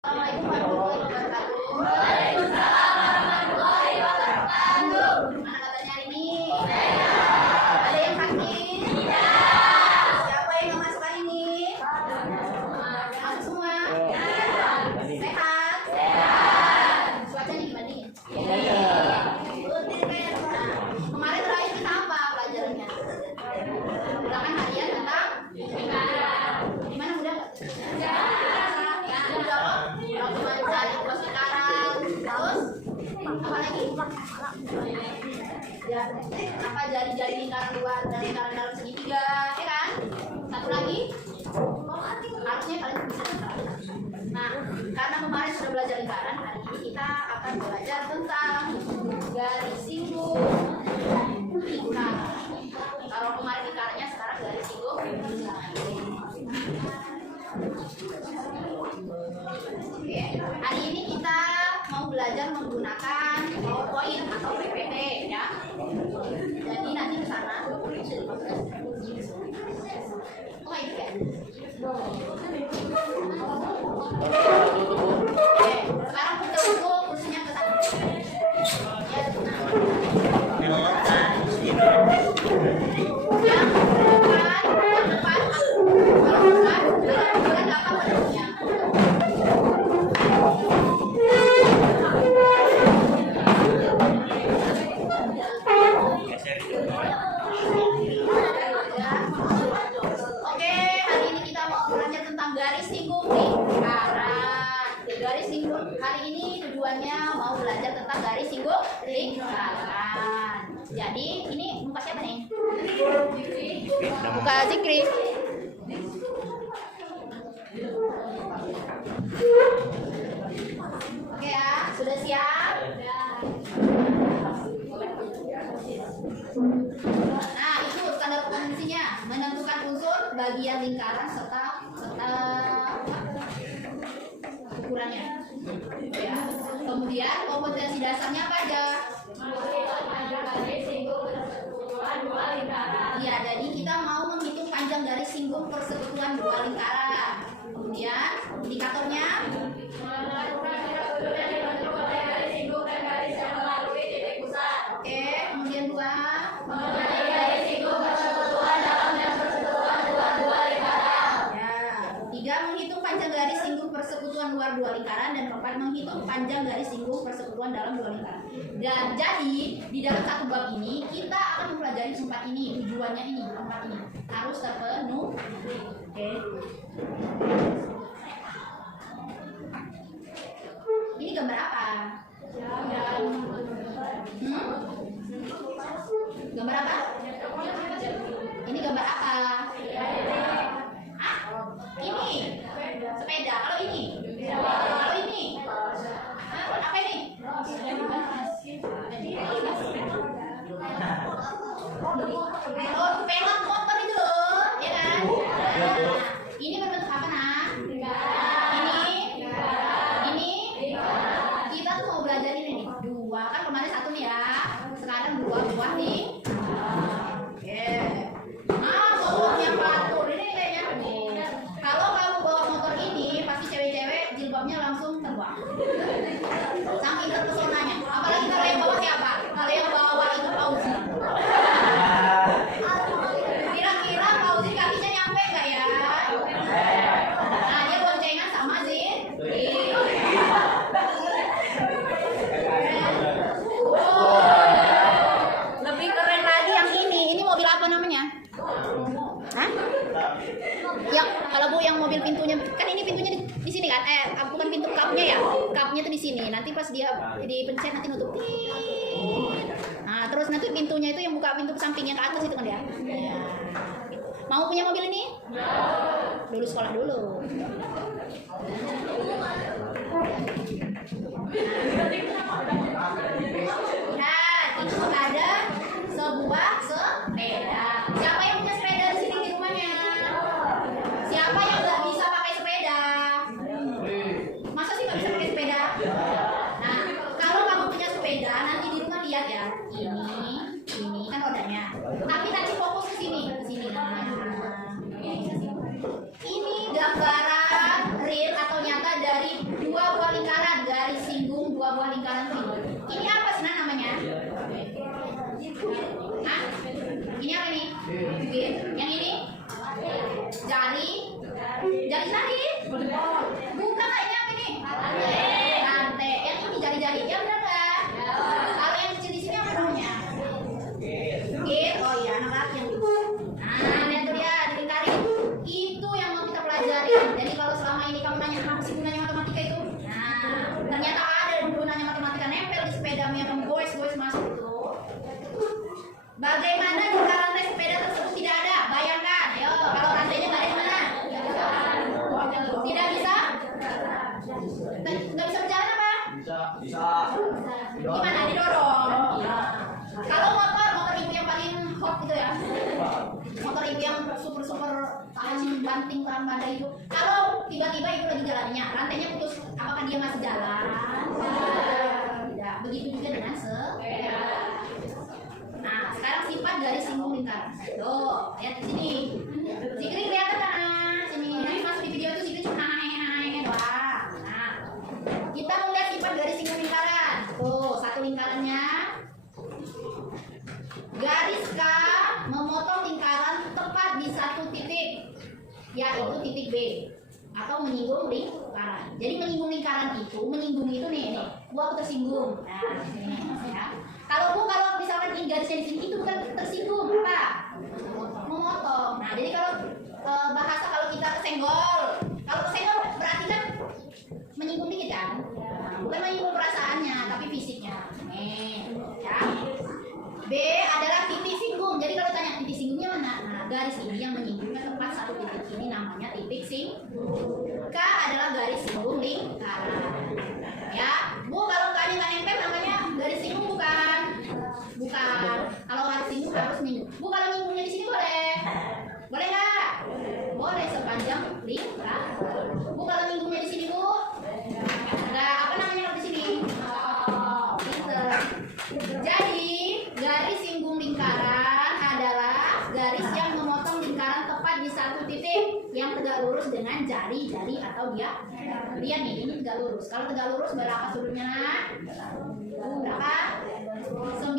Assalamualaikum warahmatullahi wabarakatuh. Waalaikumsalam warahmatullahi wabarakatuh. Gimana kabarnya hari ini? Ada yang sakit? Tidak. Siapa yang nggak masuk hari ini? Masuk semua? Sehat? Sehat. Cuacanya gimana nih? Kemarin terakhir kita apa pelajarannya? Ulangan harian tentang gimana udah nggak? Apa jari-jari lingkaran luar dan lingkaran dalam segitiga, ya kan? Satu lagi, harusnya kalian bisa. Nah, karena kemarin sudah belajar lingkaran, hari ini kita akan belajar tentang garis singgung lingkaran. Kalau kemarin lingkarannya, sekarang garis singgung lingkaran. Oke, hari ini kita mau belajar menggunakan PowerPoint atau PPT ya. Jadi nanti ke sana. Oh my God. Oke, sekarang kita dulu kursinya ke sana. Hari ini tujuannya mau belajar tentang garis singgung lingkaran. Jadi ini muka siapa nih? Muka Zikri. Oke ya, sudah siap? Nah, itu standar fungsinya, menentukan unsur bagian lingkaran serta ukurannya. Ya. Kemudian kompetensi dasarnya apa aja? Ya, jadi kita mau menghitung panjang garis singgung persekutuan dua lingkaran. Kemudian indikatornya oke, kemudian dua garis singgung persekutuan dalam dan persekutuan luar dua lingkaran. Ya, tiga menghitung panjang garis singgung persekutuan luar dua lingkaran, dan keempat menghitung panjang garis singgung persekutuan dalam dua lingkaran. Dan jadi di dalam satu bab ini kita akan mempelajari empat ini. Tujuannya ini empat ini harus terpenuhi. Oke. Ini gambar apa? Gambar apa? Ini gambar apa? Ah, ini sepeda. Kalau ini? Kalau ini? Apa ini? Oh, pelot motor itu loh, ya kan? Nah, ini berbentuk apa, nak? Ini. Kita tuh mau belajar ini nih. Dua, kan kemarin satu nih ya. Sekarang dua buah nih. Oke. Nah, motornya patur ini kayaknya. Kalau kamu bawa motor ini, pasti cewek-cewek jilbabnya langsung terbang. Saking terpesonanya. Apalagi kalau yang bawa siapa? Kalau yang bawa itu Fauzi. Kira-kira Fauzi kakinya nyampe nggak ya? Nah, dia boncengan sama Zin. Lebih keren lagi yang ini. Ini mobil apa namanya? Hah? Yang kalau Bu yang mobil pintunya, kan ini pintunya di sini kan? Bukan pintu kapnya ya. Kapnya tuh di sini. Nanti pas dia dipencet nanti nutup. Nah, terus nanti pintunya itu yang buka pintu ke samping yang ke atas itu kan ya. Ya. Mau punya mobil ini? Dulu sekolah dulu. Nah, itu ada sebuah sepeda. Siapa yang punya sepeda di sini di rumahnya? Siapa yang nggak bisa pakai sepeda? Masa sih nggak bisa pakai sepeda? Nah, kalau kamu punya sepeda, nanti di rumah lihat ya. Ini kan rodanya. Tapi nanti fokus ke sini. Ini gambaran real atau nyata dua buah lingkaran, garis singgung dua buah lingkaran singgung. Ini apa sih namanya? Hah? Ini apa nih? Yang ini? Jari? Jari? Bukan, ini apa nih? Rantai. Yang ini jari-jari. Ya benar nggak? Kalau yang kecil di sini apa namanya? Oh iya, anak laki yang itu. Nah, lihat tuh ya, dilingkarin. Itu yang mau kita pelajari. Jadi kalau selama ini kamu nanya apa sih gunanya matematika itu? Nah, ternyata ada gunanya matematika, nempel di sepeda yang boys masuk itu. Bagaimana jika rantai sepeda tersebut tidak ada? Bayangkan, yo, kalau rantainya nggak ada di mana? Tidak bisa? Nggak bisa berjalan apa? Bisa. Gimana? Didorong. Kalau motor ibu yang paling hot gitu ya. Motor ibu yang super tahan banting tahan badai itu. Kalau tiba-tiba ibu lagi jalannya, rantainya putus, apakah dia masih jalan? Tidak. Begitu juga dengan sepeda. Nah, sekarang sifat garis singgung lingkaran. Tuh, lihat di sini. Zikri kelihatan kan? Sini. Nanti masuk di video itu Zikri cuma naik doang. Nah, kita melihat sifat garis singgung lingkaran. Tuh, satu lingkarannya. Garis K memotong lingkaran tepat di satu titik, yaitu titik B, atau menyinggung lingkaran. Jadi menyinggung lingkaran itu, menyinggung itu nih, gua tersinggung. Nah, ini ya. Kalau misalkan ini garisnya di sini itu bukan tersinggung, apa? Memotong. Nah, jadi bahasa kalau kita kesenggol, berarti kan menyinggung dikit kan? Bukan menyinggung perasaannya, tapi fisiknya. Nih, ya. B adalah titik singgung. Jadi kalau tanya titik singgungnya mana? Nah, garis ini yang menyinggungnya tepat satu titik ini namanya titik singgung. K adalah garis singgung lingkaran. Ya, Bu, kalau K-nya nggak nempel namanya garis singgung bukan? Bukan. Kalau garis singgung harus nyinggung. Bu, kalau nyinggungnya di sini boleh? Boleh nggak? Boleh sepanjang lingkaran. Bu, kalau nyinggungnya di sini, Bu? Nggak, apa namanya kalau di sini? Jadi garis singgung lingkaran adalah garis yang memotong lingkaran tepat di satu titik yang tegak lurus dengan jari-jari atau dia. Lihat nih, ini tegak lurus. Kalau tegak lurus berapa sudutnya? Berapa? 90.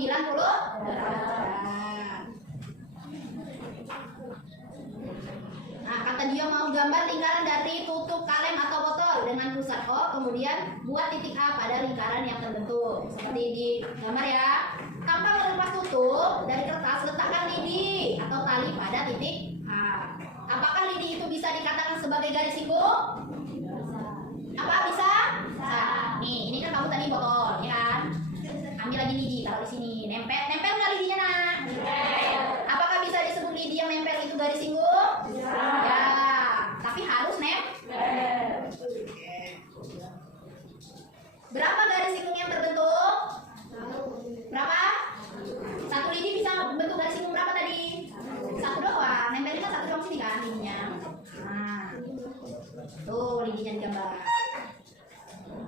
Nah, kata dia mau gambar lingkaran dari tutup kaleng atau botol dengan pusat O, kemudian buat titik A pada lingkaran yang terbentuk. Seperti di gambar ya. Tanpa melepas tutup dari kertas, letakkan lidi atau tali pada titik A. Apakah lidi itu bisa dikatakan sebagai garis singgung? Apa bisa? Bisa. Nih, ini kan kamu tadi botol, ya kan? Ambil lagi lidi, taruh di sini. Nempel nggak lidinya, nak? Apakah bisa disebut lidi yang nempel itu garis singgung? Ya, tapi harus nempel. Berapa garis singgung yang terbentuk? Berapa? Satu lidi bisa bentuk garis singgung berapa tadi? Satu doang. Nempelnya kan satu doang sini kan lidinya. Nah, tuh lidinya digambar.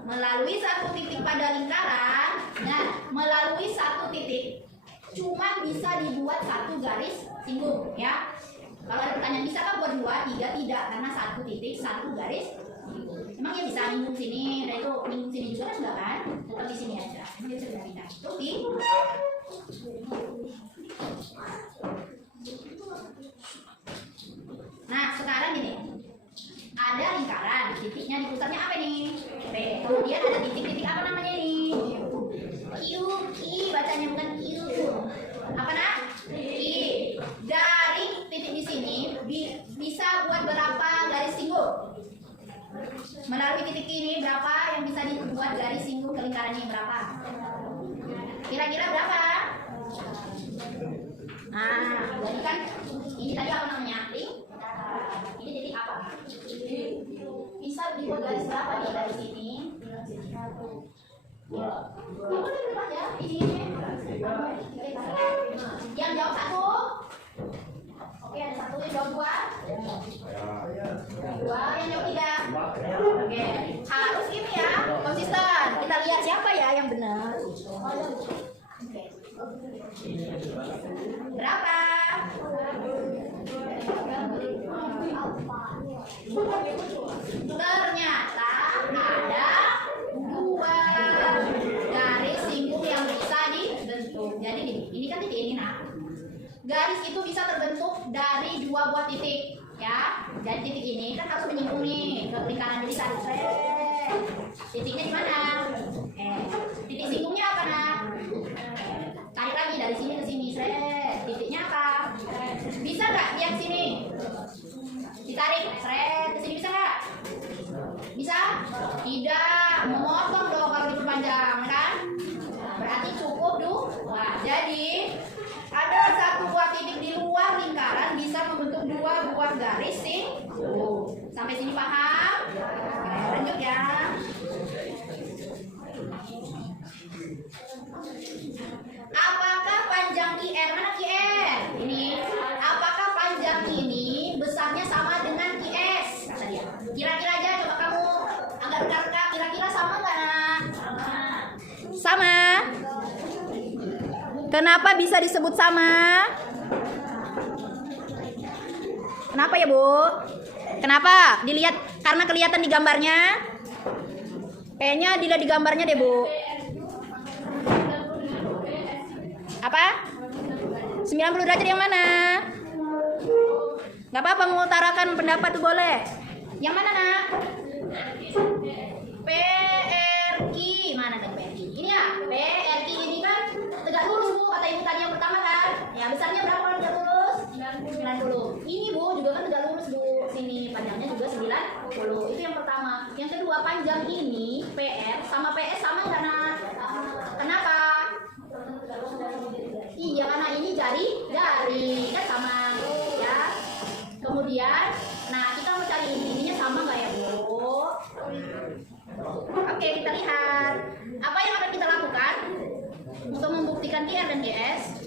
Melalui satu titik pada lingkaran, nah melalui satu titik cuma bisa dibuat satu garis singgung, ya. Kalau ada pertanyaan bisa kan buat 2, 3 tidak, karena satu titik satu garis singgung. Emang ya bisa nyinggung sini, dan itu nyinggung sini juga kan enggak kan? Tetap di sini aja. Ini bisa pindah. Oke. Nah, sekarang gini. Ada lingkaran, titiknya di pusatnya apa nih? B. Kemudian ada titik-titik apa namanya nih? Q, I bacanya bukan Q. Apa nak? I. Dari titik di sini bisa buat berapa garis singgung? Melalui titik ini berapa yang bisa dibuat garis singgung ke lingkaran ini berapa? Kira-kira berapa? Nah, jadi kan ini tadi apa namanya? Ini jadi apa? Bisa dibuat garis berapa nih dari sini? Boleh berapa ya? Ini. Yang jawab 1. Oke, ada 1 yang jawab 2. 2 yang jawab 3. Oke, harus ini ya, konsisten. Kita lihat siapa ya yang benar. Berapa? Ternyata ada dua garis singgung yang bisa dibentuk. Jadi ini kan titik ini, nah. Garis itu bisa terbentuk dari dua buah titik, ya. Jadi titik ini kan harus menyinggung nih ke lingkaran jadi satu. Titiknya di mana? Titik singgungnya apa, nah? Tarik lagi dari sini ke sini, titiknya apa? Bisa nggak dia ke sini? Ditarik, ke sini bisa nggak? Bisa? Tidak, memotong dong kalau diperpanjang, kan? Berarti cukup dua. Jadi ada satu buah titik di luar lingkaran bisa membentuk dua buah garis singgung. Sampai sini paham? Oke, lanjut ya. Apakah panjang IR? Mana IR? Ini. Apakah panjang ini besarnya sama dengan IS? Kata dia. Kira-kira aja, coba kamu agak dekat-dekat. Kira-kira sama nggak, nak? Sama. Kenapa bisa disebut sama? Kenapa ya, Bu? Kenapa? Dilihat karena kelihatan di gambarnya. Kayaknya dilihat di gambarnya deh, Bu. Apa? 90 derajat yang mana? Gak apa-apa, mengutarakan pendapat tuh boleh. Yang mana, nak? PRQ. Mana tuh PRQ? Ini ya, PRQ ini kan tegak lurus, Bu. Kata ibu tadi yang pertama kan. Ya, besarnya berapa kalau tegak lurus? 90. Ini, Bu, juga kan tegak lurus, Bu. Sini panjangnya juga 90. Itu yang pertama. Yang kedua, panjang ini PR sama PS sama nggak, nak? Kenapa? Iya, karena ini jari kan sama, ya. Kemudian, nah kita mau cari ininya sama nggak ya, Bu? Oke, kita lihat apa yang akan kita lakukan untuk membuktikan TR dan GS.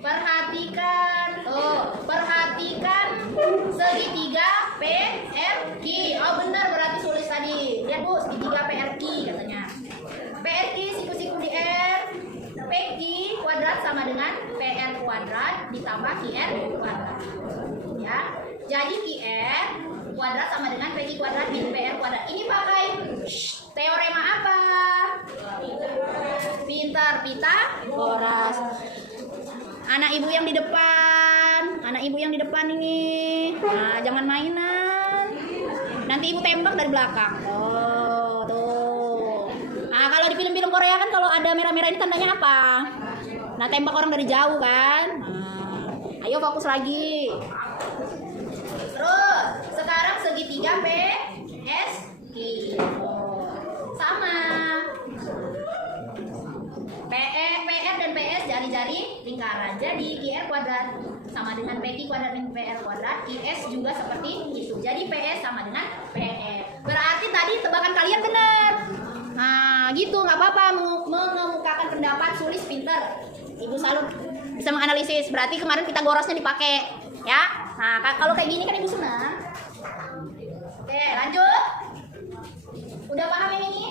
Perhatikan segitiga PRQ. Oh, benar, berarti tulis tadi. Lihat, Bu, segitiga PRQ katanya. PRQ siku-siku DR PQ kuadrat sama dengan PR kuadrat ditambah QR kuadrat. Ya. Jadi QR kuadrat sama dengan PQ kuadrat min PR kuadrat. Ini pakai teorema apa? Pintar Pythagoras. Anak ibu yang di depan ini. Nah, jangan mainan. Nanti ibu tembak dari belakang. Oh, tuh. Nah, kalau di film-film Korea kan kalau ada merah-merah ini tandanya apa? Nah, tembak orang dari jauh kan? Nah, ayo fokus lagi. Terus, sekarang segitiga PSG. Sama. PR dan PS jari-jari lingkaran. Jadi QR kuadrat sama dengan PQ kuadrat min PR kuadrat. IS juga seperti itu. Jadi PS sama dengan PR. Berarti tadi tebakan kalian benar. Nah, gitu, nggak apa-apa mengemukakan pendapat, sulis, pinter. Ibu salut bisa menganalisis. Berarti kemarin Pythagorasnya dipakai, ya. Nah, kalau kayak gini kan ibu senang. Oke, lanjut. Udah paham yang ini?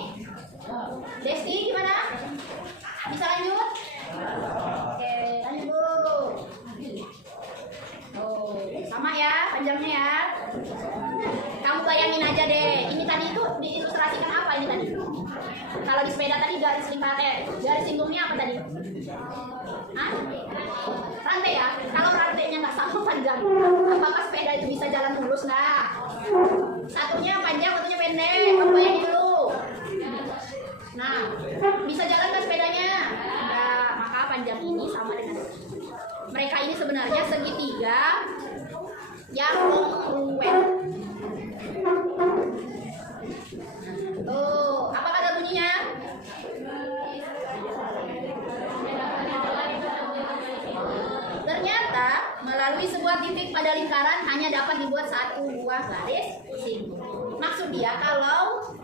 Desti gimana? Bisa lanjut? Oke, lanjut dulu. Oh, sama ya panjangnya ya. Kamu bayangin aja deh. Ini tadi itu diilustrasikan apa ini tadi? Kalau di sepeda tadi garis lingkaran, garis singgungnya apa tadi? Hah? Rantai ya? Kalau rantainya nggak sama panjang, apakah sepeda itu bisa jalan mulus? Nggak. Satunya panjang, satunya pendek. Kamu bayangin dulu. Nah, bisa jalan kan sepedanya? Nah, maka panjang ini sama dengan mereka ini sebenarnya segitiga yang kongruen. Tuh, apa kata bunyinya? Ternyata melalui sebuah titik pada lingkaran hanya dapat dibuat satu buah garis singgung. Maksud dia kalau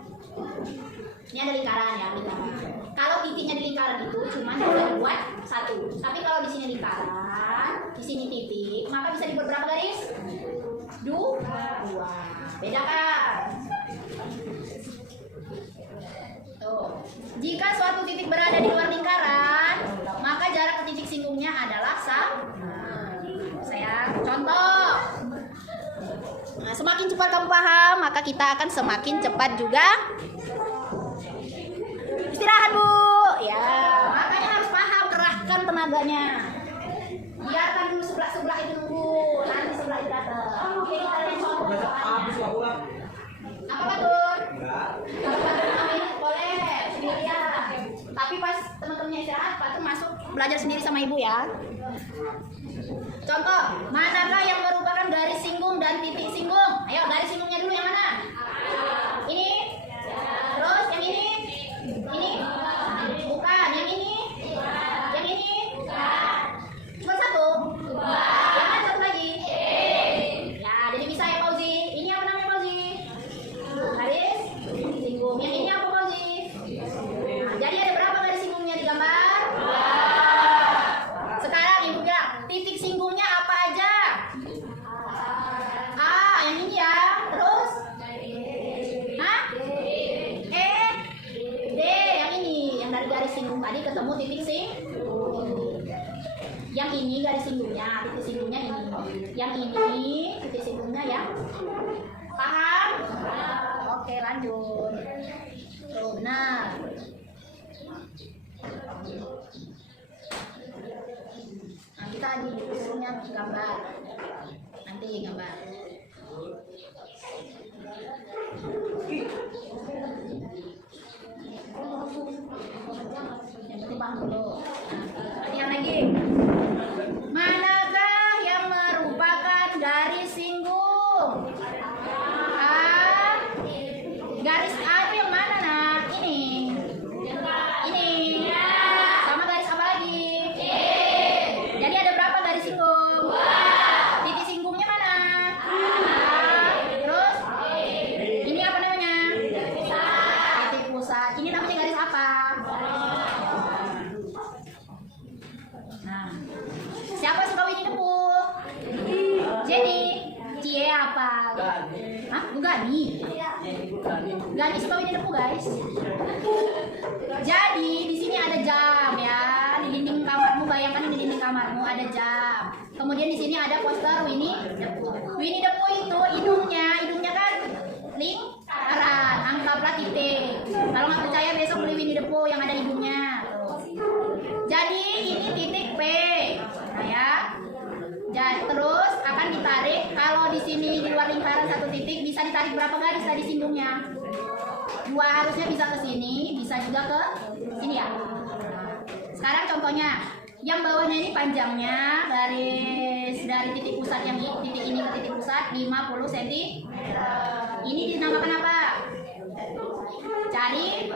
ini ada lingkaran ya, lingkaran. Kalau titiknya di lingkaran itu cuma bisa dibuat satu. Tapi kalau di sini lingkaran, di sini titik, maka bisa dibuat berapa garis? Dua. Beda kan? Tuh. Jika suatu titik berada di luar lingkaran, maka jarak ke titik singgungnya adalah sama. Saya contoh. Nah, semakin cepat kamu paham, maka maka kita akan semakin cepat juga. Istirahat Bu. Ya, makanya harus paham, kerahkan tenaganya. Biarkan dulu sebelah itu nunggu, nanti sebelah itu datang. Oke, kita lanjut. Apa Batur? Boleh, ya. Tapi pas teman-temannya istirahat, Batur masuk belajar sendiri sama ibu ya. Contoh, manakah yang merupakan garis singgung dan titik singgung? Ayo, garis singgungnya dulu yang mana? Ini? Terus yang ini? Ini? Bukan, yang ini? Yang ini? Cuma satu? Yang mana satu lagi? Ya, jadi bisa ya Fauzi. Ini apa namanya Fauzi? Garis singgung. Yang ini apa Fauzi? Nah, jadi ada berapa garis singgungnya di gambar? Sekarang ibu bilang, titik singgungnya apa aja? Yang ini ya. Terus? Hah? D. Yang ini. Yang dari garis singgung tadi ketemu titik singgung. Yang ini garis singgungnya, titik singgungnya ini. Yang ini titik singgungnya ya. Paham? Oke, lanjut. Tuh, benar. Nah, kita disuruhnya gambar. Nanti gambar. Yang penting paham dulu. Latihan lagi. Manakah yang merupakan garis singgung? Garis A itu yang mana nak? Ini. Sama garis apa lagi? Jadi ada berapa garis singgung? Titik singgungnya mana? Terus? Ini apa namanya? Titik pusat. Ini namanya garis apa? Nah, siapa suka Winnie the Pooh? Jenny. Cie apa? Hah? Gani. Gani suka Winnie the Pooh guys. Jadi di sini ada jam ya, di dinding kamarmu, bayangkan di dinding kamarmu ada jam. Kemudian di sini ada poster Winnie the Pooh. Winnie the Pooh itu hidungnya kan lingkaran, anggaplah titik. Kalau nggak percaya besok beli Winnie the Pooh yang ada hidungnya. Jadi ini titik P, nah ya. Terus akan ditarik. Kalau di sini di luar lingkaran satu titik bisa ditarik berapa garis tadi singgungnya? 2, harusnya bisa ke sini, bisa juga ke sini ya. Sekarang contohnya, yang bawahnya ini panjangnya garis dari titik pusat yang titik ini ke titik pusat 50 cm. Ini dinamakan apa? Cari.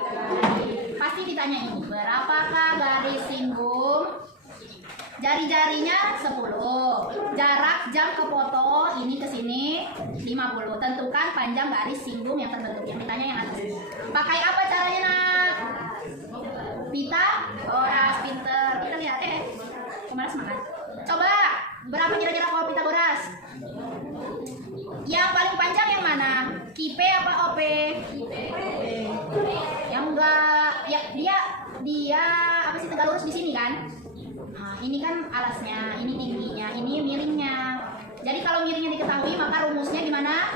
Pasti ditanya ini, berapakah garis singgung? Jari-jarinya 10. Jarak jam ke foto ini ke sini 50. Tentukan panjang garis singgung yang terbentuk. Yang ditanya yang atas. Pakai apa caranya nak? Pita? Boras, pinter. Kita lihat kemana semangat? Coba berapa kira-kira kalau Pitagoras? Yang paling panjang yang mana? Kipe apa OP? Yang enggak, ya dia apa sih, tegak lurus di sini kan? Nah, ini kan alasnya, ini tingginya, ini miringnya. Jadi kalau miringnya diketahui, maka rumusnya gimana?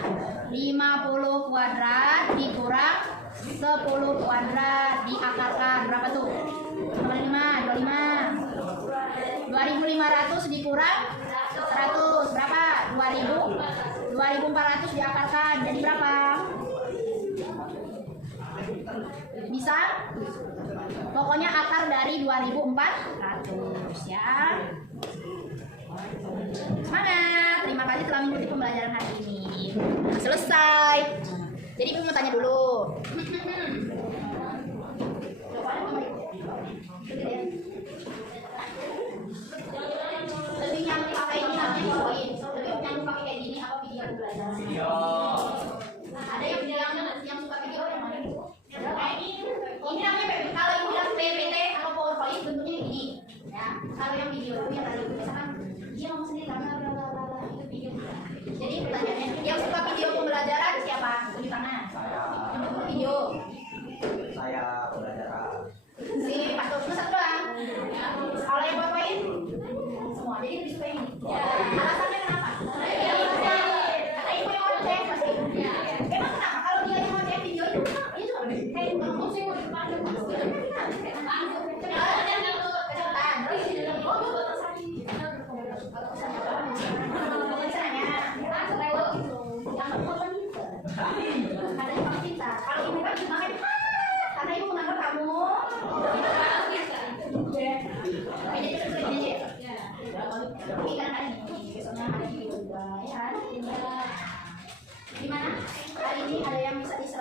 50 kuadrat dikurang 10 kuadrat diakarkan. Berapa tuh? 2500 dikurang 100 berapa? 2400 diakarkan jadi berapa? Bisa? Pokoknya akar dari 2400 ya. Semangat. Terima kasih telah mengikuti pembelajaran hari ini. Selesai. Jadi ibu mau tanya dulu. Lebih yang pakai ini namanya poin. Lebih yang pakai kayak gini apa video pembelajaran? Video. Ada yang bilang yang suka video yang mana? Kayak ini namanya kalau yang bilang PPT atau PowerPoint bentuknya gini. Ya. Kalau yang video itu yang tadi misalkan dia ngomong sendiri karena itu video. Jadi pertanyaannya yang suka video pembelajaran siapa?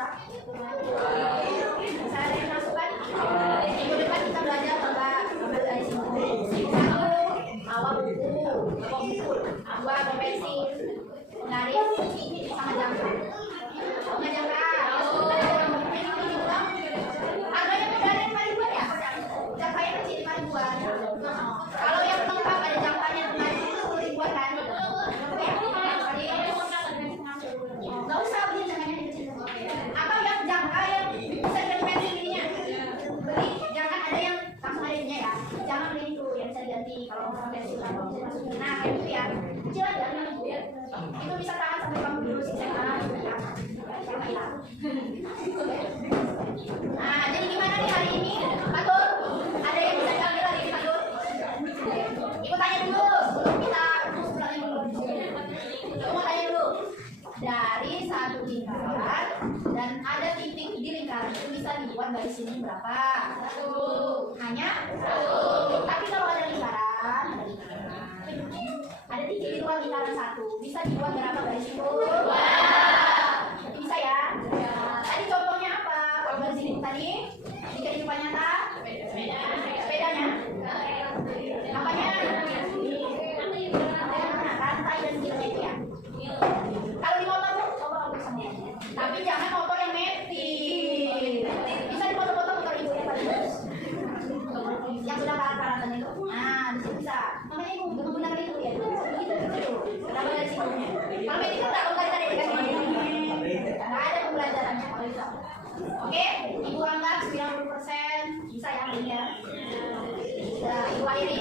bisa? Bisa ada yang masukkan? Minggu depan kita belajar tentang dari sini. Satu, bawa buku. Dua, bawa pensil, garis, sama jangka. Sama jangka. Ada yang udah ada 5 ribuan ya? Jangkanya kecil 5 ribuan. Kalau yang lengkap ada jangkanya 10 ribuan kan? Nggak usah beli jangkanya kecil. Apa yang jangka yang bisa diganti pensil ininya? Beli, jangan ada yang langsung ada ininya ya. Jangan beli itu yang bisa diganti. Kalau mau sama pensil atau bisa masukin. Nah, kayak gitu ya. Kecil aja 5 ribu ya. Itu bisa tahan sampai kamu lulus SMA. Nah, jadi gimana nih hari ini? Patur, ada yang bisa diambil hari ini, Patur? Ibu tanya dulu, sebelum kita mulai dulu. Ibu tanya dulu. Dari satu lingkaran dan ada titik di lingkaran itu bisa dibuat garis ini berapa? Hanya satu. Tapi kalau ada lingkaran, ada titik di luar lingkaran satu, bisa dibuat berapa garis itu? Bisa ya? Tadi contohnya apa? Kalau garis ini tadi di kehidupan nyata? Sepedanya? Apanya? Rantai dan gilnya itu ya? Kalau di motor tuh, coba kamu bisa lihat. Tapi jangan motor yang metik. Bisa dipoto-foto motor ibu yang paling bagus. Yang sudah karat-karatan itu. Nah, di situ bisa. Makanya ibu benar-benar itu ya. Begitu. Kenapa dari situ? Kalau metik kan nggak kalau tadi dikasih. Nggak ada pembelajarannya kalau itu. Oke, ibu anggap 90% bisa ya ini ya. Sudah ibu akhiri.